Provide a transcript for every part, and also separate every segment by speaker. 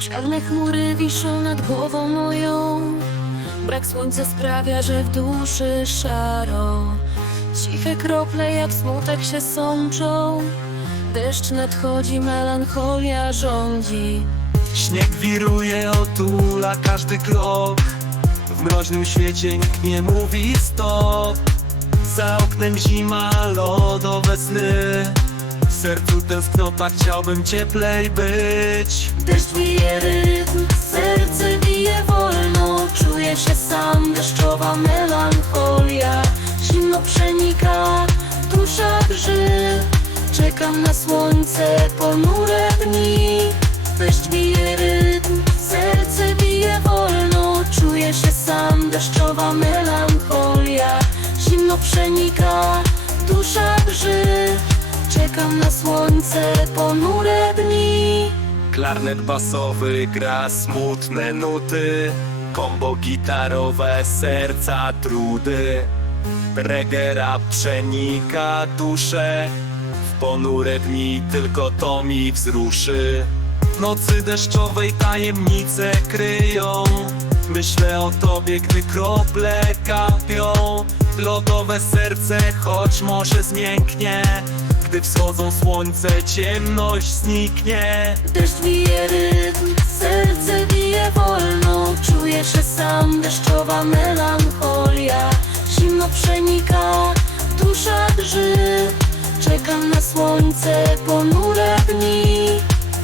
Speaker 1: Czarne chmury wiszą nad głową moją. Brak słońca sprawia, że w duszy szaro. Ciche krople jak smutek się sączą. Deszcz nadchodzi, melancholia rządzi.
Speaker 2: Śnieg wiruje, otula każdy krok. W mroźnym świecie nikt nie mówi stop. Za oknem zima, lodowe sny Sercu tęsknota, chciałbym cieplej być.
Speaker 1: Deszcz bije rytm, serce bije wolno. Czuję się sam, deszczowa melancholia. Zimno przenika, dusza drży. Czekam na słońce, ponure dni. Deszcz bije rytm, serce bije wolno. Czuję się sam, deszczowa melancholia. Zimno przenika, dusza drży Czekam na słońce, ponure dni.
Speaker 2: Klarnet basowy gra smutne nuty Kombo gitarowe, serca trudy. Reggae rap przenika duszę W ponure dni tylko to mi wzruszy. Nocy deszczowej tajemnice kryją Myślę o tobie, gdy krople kapią. Lodowe serce, choć może zmięknie Gdy wschodzą słońce, ciemność zniknie.
Speaker 1: Deszcz bije rytm, serce bije wolno. Czuję się sam, deszczowa melancholia. Zimno przenika, dusza drży. Czekam na słońce, ponure dni.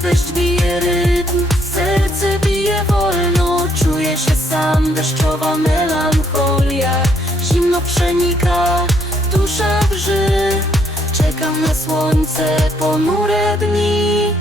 Speaker 1: Deszcz bije rytm, serce bije wolno. Czuję się sam, deszczowa melancholia. Zimno przenika, dusza drży Czekam na słońce, ponure dni